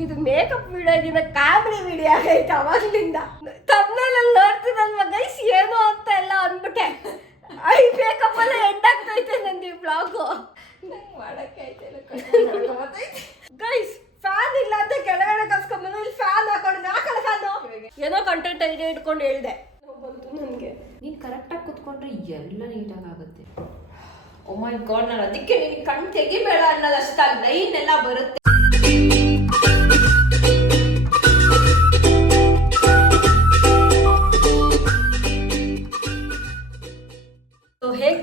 ಇದು makeup ವಿಡಿಯೋಗಿನ comedy video ಆಗೈತೆ ಅವಾಗ್ಲಿಂದ. ತಮ್ಮನೇಲಿ ನೋಡ್ತಿದ್ದಲ್ವ guys ಏನು ಅಂತ ಎಲ್ಲ ಅಂದ್ಬಿಟ್ಟೆ. ಐ ಮೇಕಪ್ ಎಲ್ಲ ಎಂಡ್ ಆಗ್ತೈತೆ ನಂದು ಈ ಬ್ಲಾಗು. ಗೈಸ್ ಫ್ಯಾನ್ ಇಲ್ಲ ಅಂತ ಕೆಳಗಡೆ ಕಸ್ಕೊಂಡ್ಬಂದು ಇಲ್ಲಿ ಫ್ಯಾನ್ ಹಾಕೊಂಡು ಹಾಕಲ್ಲ ಫ್ಯಾನು. ಏನೋ ಕಂಟೆಂಟ್ ಐಡಿಯಾ ಇಟ್ಕೊಂಡು ಹೇಳ್ದೆ ಬಂತು ನನಗೆ. ನೀನು ಕರೆಕ್ಟಾಗಿ ಕುತ್ಕೊಂಡ್ರೆ ಎಲ್ಲ ನೀಟಾಗಿ ಆಗುತ್ತೆ. ಓ ಮೈ ಗಾಡ್, ನಾನು ಅದಕ್ಕೆ ನಿನಗೆ ಕಣ್ ತೆಗಿಬೇಡ ಅನ್ನೋದಷ್ಟ ಲೈನ್ ಎಲ್ಲ ಬರುತ್ತೆ.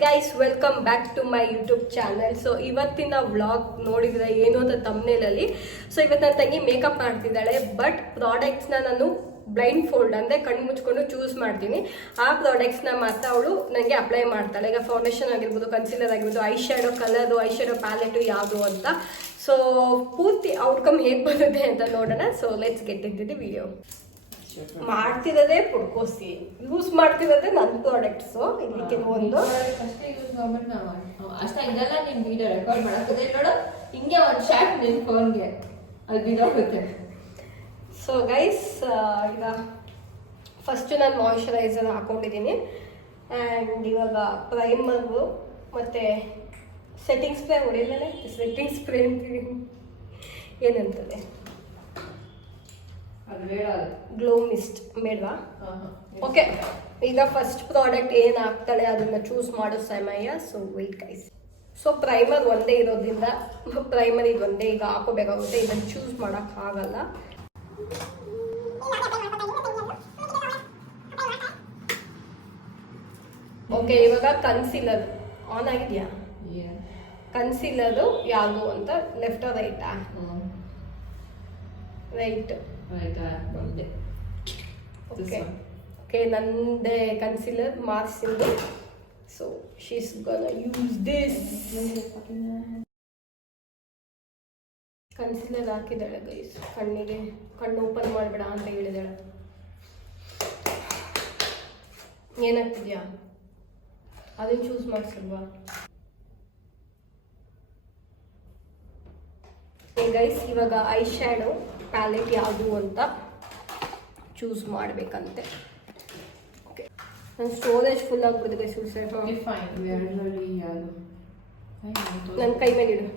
Guys welcome back to my YouTube channel. So ಇವತ್ತಿನ ವ್ಲಾಗ್ ನೋಡಿದ್ರೆ ಏನು ಅಂತ ತಮ್ನೇಲಲ್ಲಿ. ಸೊ ಇವತ್ತು ನನ್ನ ತಂಗಿ ಮೇಕಪ್ ಮಾಡ್ತಿದ್ದಾಳೆ. ಬಟ್ ಪ್ರಾಡಕ್ಟ್ಸ್ನ ನಾನು ಬ್ಲೈಂಡ್ ಫೋಲ್ಡ್ ಅಂದರೆ ಕಣ್ಣು ಮುಚ್ಕೊಂಡು ಚೂಸ್ ಮಾಡ್ತೀನಿ. ಆ ಪ್ರಾಡಕ್ಟ್ಸ್ನ ಮಾತ್ರ ಅವಳು ನನಗೆ ಅಪ್ಲೈ ಮಾಡ್ತಾಳೆ. ಈಗ ಫೌಂಡೇಶನ್ ಆಗಿರ್ಬೋದು, ಕನ್ಸಿಲರ್ ಆಗಿರ್ಬೋದು, eye shadow colour, eye shadow palette ಯಾವುದು ಅಂತ. ಸೊ ಪೂರ್ತಿ ಔಟ್ಕಮ್ ಹೇಗೆ ಬರುತ್ತೆ ಅಂತ ನೋಡೋಣ. So let's get into the video. ಮಾಡ್ತಿರೋದೇ ಪುಡ್ಕೋಸಿ, ಯೂಸ್ ಮಾಡ್ತಿರೋದೇ ನನ್ನ ಪ್ರಾಡಕ್ಟ್ಸು. ಇಲ್ಲಿ ಕೆಲವೊಂದು ಅಷ್ಟ ಇದೆಲ್ಲ ನೀನು ವಿಡಿಯೋ ರೆಕಾರ್ಡ್ ಮಾಡಕ್ಕೆ ನೋಡು. ಹಿಂಗೆ ಒಂದು ಶಾರ್ಟ್ ನಿನ್ನ ಫೋನ್ಗೆ ಅದು ಬಿಡೋಗುತ್ತೆ. ಸೊ ಗೈಸ್ ಈಗ ಫಸ್ಟು ನಾನು ಮಾಯಿಶ್ಚರೈಸರ್ ಹಾಕೊಂಡಿದ್ದೀನಿ. ಆ್ಯಂಡ್ ಇವಾಗ ಪ್ರೈಮರು ಮತ್ತು ಸೆಟ್ಟಿಂಗ್ ಸ್ಪ್ರೇ ಹೊಡೆಯಲ್ಲೇ ಸೆಟ್ಟಿಂಗ್ ಸ್ಪ್ರೇ ಅಂತೀವಿ, ಏನಂತದೆ ಗ್ಲೋ ಮಿಸ್ಟ್ ಬೇಡವಾ? ಓಕೆ, ಈಗ ಫಸ್ಟ್ ಪ್ರಾಡಕ್ಟ್ ಏನು ಹಾಕ್ತಾಳೆ ಅದನ್ನು ಚೂಸ್ ಮಾಡೋ ಸಮಯ. So wait guys. So primer ಒಂದೇ ಇರೋದ್ರಿಂದ ಪ್ರೈಮರ್ ಇದು ಒಂದೇ ಈಗ ಹಾಕೋಬೇಕಾಗುತ್ತೆ. ಇದನ್ನು ಚೂಸ್ ಮಾಡೋಕ್ಕಾಗಲ್ಲ. ಓಕೆ, ಇವಾಗ ಕನ್ಸಿಲರ್ ಆನ್ ಆಗಿದೆಯಾ? ಕನ್ಸಿಲರು ಯಾವುದು ಅಂತ ಲೆಫ್ಟ್ ರೈಟಾ? ರೈಟ್. ಓಕೆ, ನಂದೇ ಕನ್ಸಿಲರ್ ಮಾರ್ಕ್ಸಿಂದು. So she's gonna use this. Concealer ಹಾಕಿದ್ದಾಳೆ ಗೈಸ್ ಕಣ್ಣಿಗೆ. ಕಣ್ಣು ಓಪನ್ ಮಾಡಬೇಡ ಅಂತ ಹೇಳಿದಾಳೆ. ಏನಾಗ್ತಿದ್ಯಾ ಅದನ್ನು ಚೂಸ್ ಮಾಡಿಸಲ್ವಾ? ಗೈಸ್ ಇವಾಗ ಐ ಶ್ಯಾಡೋ ಪ್ಯಾಲೆಟ್ ಯಾವುದು ಅಂತ ಚೂಸ್ ಮಾಡಬೇಕಂತೆ. ಓಕೆ, ನನ್ನ ಸ್ಟೋರೇಜ್ ಫುಲ್ ಆಗ್ಬಿಡುತ್ತೆ ಗೈಸ್. ನನ್ನ ಕೈ ಮೇಲೆ ಇಡು.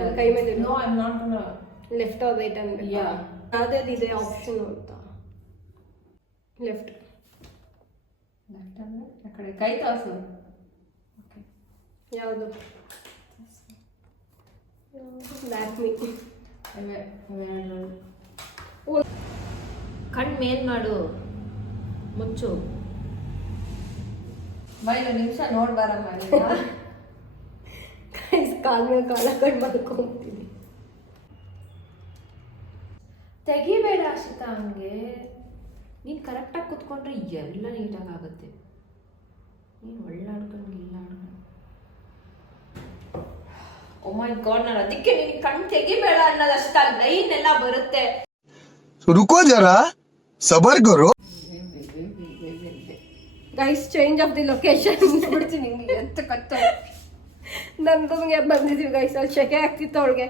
ನನ್ನ ಕೈ ಮೇಲೆ ಇಡು. ಲೆಫ್ಟ್ ಆರ್ ರೈಟ್ ಅಂದ್ರೆ ಯಾವ್ದು ಇದೆ ಆಪ್ಷನ್ ಅಂತ? ಲೆಫ್ಟ್. ಕೈ ತಾಸು ಯಾವುದು? ಲ್ಯಾಕ್ಮಿ. ಕಣ್ ಮೇಲ್ ಮಾಡು, ಮುಚ್ಚು. ಬೈಲು ನಿಮಿಷ ನೋಡ್ಬಾರಮ್ಮ. ಕಾಲ್ ಮೇಲೆ ಕಾಲ ಕಟ್ ಮಾಡ್ಕೊಂತೀನಿ. ತೆಗಿಬೇಡ ಆಶಿತಾ, ಹಂಗೆ ನೀನು ಕರೆಕ್ಟಾಗಿ ಕುತ್ಕೊಂಡ್ರೆ ಎಲ್ಲ ನೀಟಾಗಿ ಆಗುತ್ತೆ. ನೀನು ಒಳ್ಳಾಡ್ಕೊಂಡು ಇಲ್ಲ ಆಡ್ಕೊಂಡು. ಓ ಮೈ ಗಾಡ್, ನಾನು ಅದಕ್ಕೆ ನಿನಗೆ ಕಣ್ ತೆಗಿಬೇಡ ಅನ್ನೋದಷ್ಟ ಲೈನ್ ಎಲ್ಲ ಬರುತ್ತೆ. रुको जरा सबर करो. Guys change of the location ಬಿಡ್ತೀನಿ. ನಿಮಗೆ ಎಂತ ಕತ್ತ ನನ್ನ ರೂಮ್ಗೆ ಬಂದಿದ್ದೀವಿ ಗೈಸ್. ಅಲ್ಲಿ ಶೆಕೆ ಆಗ್ತಿತ್ತು ಅವಳಿಗೆ.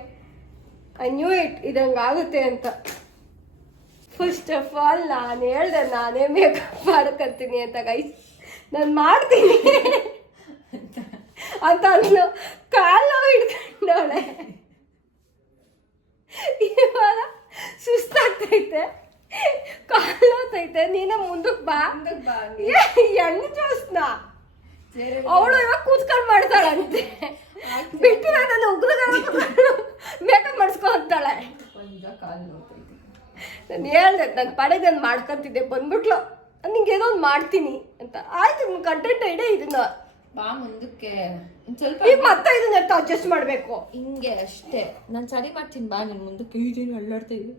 ಐ ನ್ಯೂ ಇಟ್ ಇದಂಗಾಗುತ್ತೆ ಅಂತ. ಫಸ್ಟ್ ಆಫ್ ಆಲ್ ನಾನು ಹೇಳ್ದೆ ನಾನೇ ಮೇಕಪ್ ಮಾಡ್ಕೊತೀನಿ ಅಂತ ಗೈಸ್. ನಾನು ಮಾಡ್ತೀನಿ ಅಂತ ಅಂದ್ಲು. ಕಾಲು ಹಿಡ್ಕೊಂಡವಳೆ. ಇವಾಗ ಸುಸ್ತಾಗ್ತೈತೆ, ಕಾಲು ನೋತೈತೆ. ನೀನೇ ಮುಂದಕ್ಕೆ ಬಾ. ಹೆಣ್ಣು ಚೂಸ್ನಾ ಅವಳು ಇವಾಗ ಕೂತ್ಕೊಂಡು ಮಾಡ್ತಾಳಂತೆ. ಬಿಟ್ಟಿಲ್ಲ ನಾನು ಉಗ್ರಗ ಮೇಕಪ್ ಮಾಡಿಸ್ಕೊ ಅಂತಾಳೆ. ನಾನು ಹೇಳ್ದೆ ನನ್ನ ಪಡೆಗೆ ನಾನು ಮಾಡ್ಕೊತಿದ್ದೆ. ಬಂದ್ಬಿಟ್ಲು ನಿಂಗೆ ಏನೋ ಒಂದು ಮಾಡ್ತೀನಿ ಅಂತ. ಆಯ್ತು, ನಿಮ್ಗೆ ಕಂಟೆಂಟ್ ಇದೆ ಇದನ್ನ ಬಾ ಮುಂದಕ್ಕೆ ಸ್ವಲ್ಪ. ಈಗ ಮತ್ತೆ ಇದನ್ನ ಅಡ್ಜಸ್ಟ್ ಮಾಡಬೇಕು. ಹಿಂಗೆ ಅಷ್ಟೇ ನಾನು ಸರಿ ಮಾಡ್ತೀನಿ. ಬಾ ನೀನು ಮುಂದಕ್ಕೆ. ಈಗೇನು ಅಳ್ಳಾಡ್ತಾ ಇದ್ವಿ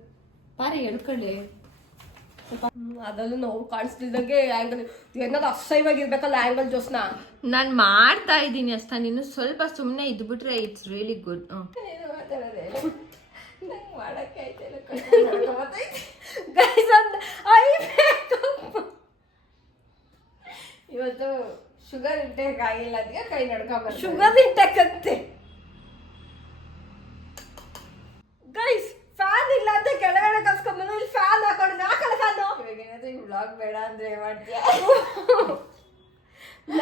ಬಾರಿ ಎಳ್ಕೊಳ್ಳಿ. ಅದಲ್ಲೂ ನೋವು ಕಾಣಿಸ್ತಿದ್ದಂಗೆ ಆ್ಯಂಗಲ್ ಏನಾದ್ರು ಅಸಹ್ಯವಾಗಿರ್ಬೇಕಲ್ಲ ಆ್ಯಂಗಲ್ ಜೋಸ್ನ. ನಾನು ಮಾಡ್ತಾ ಇದ್ದೀನಿ ಅಷ್ಟ. ನೀನು ಸ್ವಲ್ಪ ಸುಮ್ಮನೆ ಇದ್ಬಿಟ್ರೆ ಇಟ್ಸ್ ರಿಯಲಿ ಗುಡ್. ಇವತ್ತು ಶುಗರ್ ಇಂಟೇಕ್ ಆಗಿಲ್ಲ, ಅದಕ್ಕೆ ಕೈ ನಡ್ಕೊಂಬ. ಶುಗರ್ ಇಂಟೇಕ್ ಅಂತೆ ಗೈಸ್. ಫ್ಯಾನ್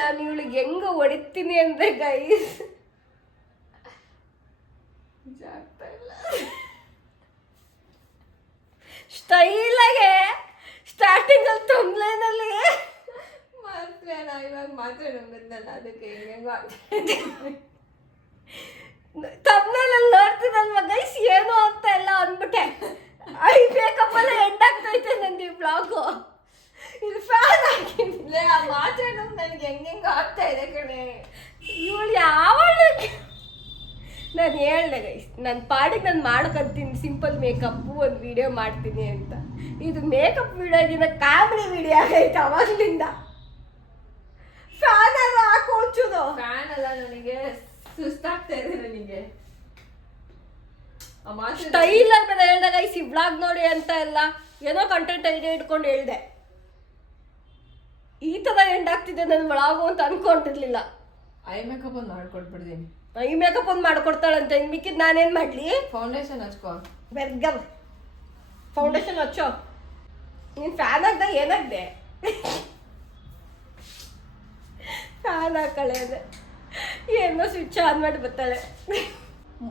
ನಾನು ಇವಳಿಗೆ ಹೆಂಗ ಹೊಡಿತೀನಿ ಅಂದ್ರೆ ಗೈಸ್ ಸ್ಟೈಲಾಗೆ ಸ್ಟಾರ್ಟಿಂಗ್ ಅಲ್ಲಿ ತೊಂದ್ಲೇನಲ್ಲಿ ಇವಾಗ ಮಾತ್ರ ನಂಬಿದ್ನಲ್ಲ ಅದಕ್ಕೆ ಹೆಂಗೋ ತಮ್ಮನಲ್ಲಿ ನೋಡ್ತಿದ್ದಲ್ವ ಗೈಸ್ ಏನು ಅಂತ ಎಲ್ಲ ಅಂದ್ಬಿಟ್ಟೆ ಐ ಮೇಕಪ್ ಎಲ್ಲ ಎಂಡ್ ಆಗ್ತೈತೆ ನಂದು ಈ ಬ್ಲಾಗು ಇದು ಫ್ಯಾನ್ ಆಗಿಲ್ಲ ಆ ಮಾತಾಡೋದು ನನಗೆ ಹೆಂಗೆಂಗೋ ಆಗ್ತಾ ಇದೆ ಕಣೆ. ಇವಳು ಯಾವಳು ನಾನು ಹೇಳ್ದೆ ಗೈಸ್ ನನ್ನ ಪಾಡಿಗೆ ನಾನು ಮಾಡ್ಕೊಂತೀನಿ ಸಿಂಪಲ್ ಮೇಕಪ್ಪು ಒಂದು ವಿಡಿಯೋ ಮಾಡ್ತೀನಿ ಅಂತ. ಇದು ಮೇಕಪ್ ವಿಡಿಯೋಗಿಂತ ಕಾಮಿಡಿ ವಿಡಿಯೋ ಆಗೈತೆ ಅವಾಗಲಿಂದ. ಫ್ಯಾನ್ ಎಲ್ಲ ಹಾಕೋಚುದು ಫ್ಯಾನ್ ಅಲ್ಲ ನನಗೆ ಸುಸ್ತಾಗ್ತಾ ಇದೆ ನನಗೆ. ಸ್ಟೈಲ್ ಬೇರೆ ಹೇಳ್ದೆ ಗೈಸ್ ಈ ಬ್ಲಾಗ್ ನೋಡಿ ಅಂತ ಎಲ್ಲ ಏನೋ ಕಂಟೆಂಟ್ ಐಡಿಯಾ ಇಟ್ಕೊಂಡು ಹೇಳ್ದೆ. ಈ ತರ ಎಂಡ್ ಆಗ್ತಿದೆ ನನ್ನ ಬ್ಲಾಗು ಅಂತ ಅನ್ಕೊಂಡಿರ್ಲಿಲ್ಲ. ಐ ಮೇಕಪ್ ಒಂದು ಮಾಡ್ಕೊಟ್ಬಿಡ್ತೀನಿ. ಈ ಮೇಕಪ್ ಒಂದು ಮಾಡ್ಕೊಡ್ತಾಳಂತ ಇನ್ ಮಿಕ್ಕಿದ್ ನಾನೇನ್ ಮಾಡ್ಲಿ? ಫೌಂಡೇಶನ್ ಹಚ್ಕೋ. ಬೆರ್ಗಲ್ ಫೌಂಡೇಶನ್ ಹಚ್ಚೋ. ನೀನ್ ಫ್ಯಾನ್ ಆಗ್ದ ಏನಾಗ್ದೆ? ಫ್ಯಾನ್ ಹಾಕಳೆ ಅದೇ ಏನೋ ಸ್ವಿಚ್ ಆನ್ ಮಾಡಿ ಬರ್ತಾಳೆ.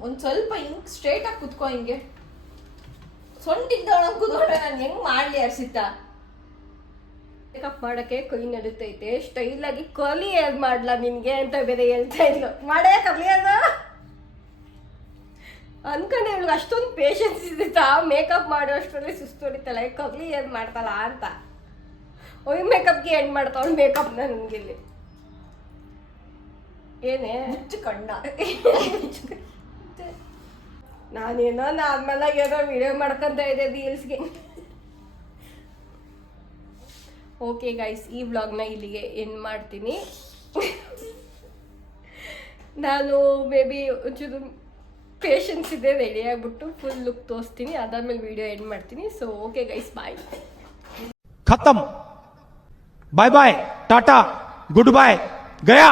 ಒಂದ್ ಸ್ವಲ್ಪ ಹಿಂಗ್ ಸ್ಟ್ರೇಟ್ ಆಗಿ ಕುತ್ಕೋ. ಹಿಂಗೆ ಸೊಂಟಿದ್ದವಳ ಕೂತ್ಕೊಂಡ್ರೆ ನಾನು ಹೆಂಗ್ ಮಾಡ್ಲಿ ಹರ್ಷಿತಾ? ಮೇಕಪ್ ಮಾಡಕ್ಕೆ ಕೈ ನಡೀತೈತೆ. ಸ್ಟೈಲ್ ಆಗಿ ಕರ್ಲಿ ಹೇರ್ ಮಾಡ್ಲಾ ನಿನ್ಗೆ ಅಂತ ಬೇರೆ ಹೇಳ್ತಾ ಇದ್ಲು. ಮಾಡೇ ಕರ್ಲಿ ಅದ ಅನ್ಕೊಂಡೆ ಇವಳಿಗೆ ಅಷ್ಟೊಂದು ಪೇಷನ್ಸ್ ಇದ್ದಿತ್ತಾ ಮೇಕಪ್ ಮಾಡೋ ಅಷ್ಟರಲ್ಲಿ ಸುಸ್ತು ಹೊಡಿತಾಳೆ ಕರ್ಲಿ ಹೇರ್ ಮಾಡ್ತಾಳ ಅಂತ. ಒಯ್ ಮೇಕಪ್ಗೆ ಎಂಡ್ ಮಾಡ್ತಾವಳು ಮೇಕಪ್ನ ನನ್ಗಿಲ್ಲಿ ಏನೇ ಮುಚ್ಚು ಕಣ್ಣ. ನಾನೇನೋ ನಾರ್ಮಲ್ ಆಗಿ ಏನೋ ವಿಡಿಯೋ ಮಾಡ್ಕೊಂತ ಇದ್ದೆ ರೀಲ್ಸ್ಗೆ. ಓಕೆ ಗೈಸ್ ಈ ವ್ಲಾಗ್ನ ಇಲ್ಲಿಗೆ ಎಂಡ್ ಮಾಡ್ತೀನಿ. ನಾನು ಮೇ ಬಿ ಒಂಚೂರು ಪೇಷನ್ಸ್ ಇದೆ ರೆಡಿ ಆಗಿಬಿಟ್ಟು ಫುಲ್ ಲುಕ್ ತೋರಿಸ್ತೀನಿ. ಅದಾದ್ಮೇಲೆ ವಿಡಿಯೋ ಎಂಡ್ ಮಾಡ್ತೀನಿ. So okay guys bye. खत्म bye bye tata goodbye गया.